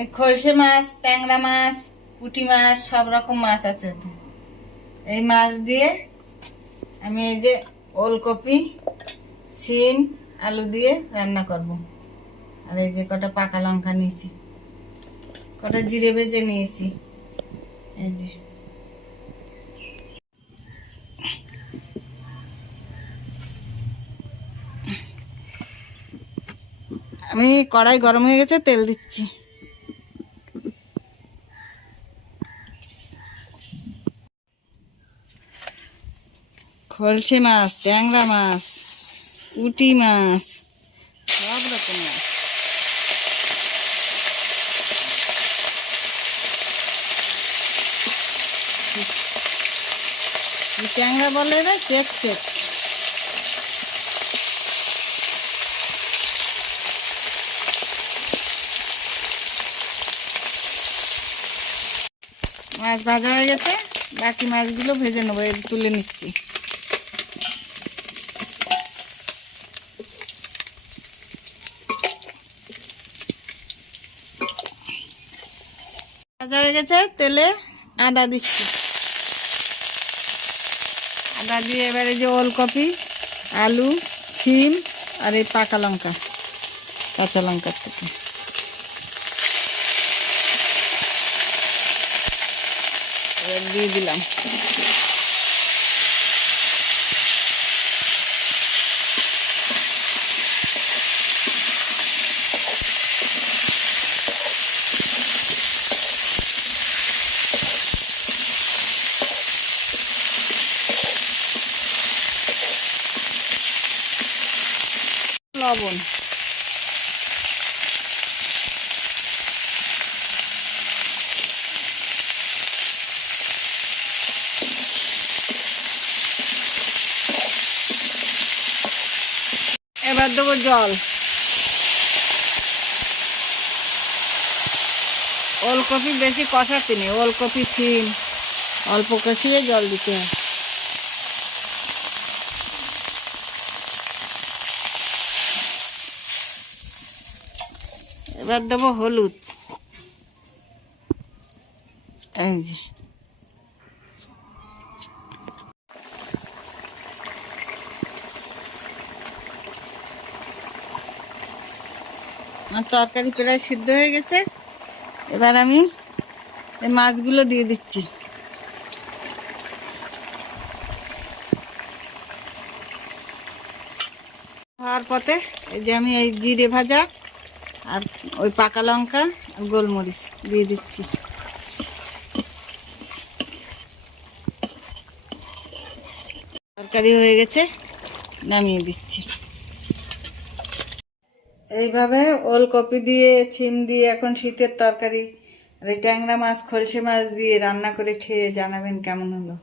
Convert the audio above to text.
এই খলসে মাছ, ট্যাংরা মাছ, পুঁটি মাছ, সব রকম মাছ আছে এই মাছ দিয়ে আমি এই যে ওলকপি সিম আলু দিয়ে রান্না করব। আর এই যে কটা পাকা লঙ্কা নিয়েছি, কটা জিরে ভেজে নিয়েছি। এই যে। আমি কড়াই গরম হয়ে গেছে, তেল দিচ্ছি। খলসে মাছ, ট্যাংরা মাছ, উটি মাছ, সব রকম মাছ। ট্যাংরা বলে রে চেক চেক মাছ ভাজা হয়ে গেছে, বাকি মাছগুলো ভেজে নেব তুলে নিচ্ছি। ভাজা হয়ে গেছে, তেলে আদা দিচ্ছি। আদা দিয়ে এবারে যে ওলকপি, আলু সিম আর এই পাকা লঙ্কা, কাঁচা লঙ্কার থেকে। দিয়ে দিলাম। লবণ। এবার দেবো জল। ওলকপি বেশি কষাতে নেই, ওলকপি, সিম, অল্প কষিয়ে জল দিতে হয়। এবার দেবো হলুদ। এই যে। তরকারি প্রায় সিদ্ধ হয়ে গেছে। এবার আমি এই মাছগুলো দিয়ে দিচ্ছি। হওয়ার পথে এই যে আমি এই জিরে ভাজা আর ওই পাকা লঙ্কা আর গোলমরিচ দিয়ে দিচ্ছি। তরকারি হয়ে গেছে, নামিয়ে দিচ্ছি। এইভাবে ওলকপি দিয়ে, ছিম দিয়ে এখন শীতের তরকারি, আর ট্যাংরা মাছ, খলসে মাছ দিয়ে রান্না করে খেয়ে জানাবেন কেমন হলো।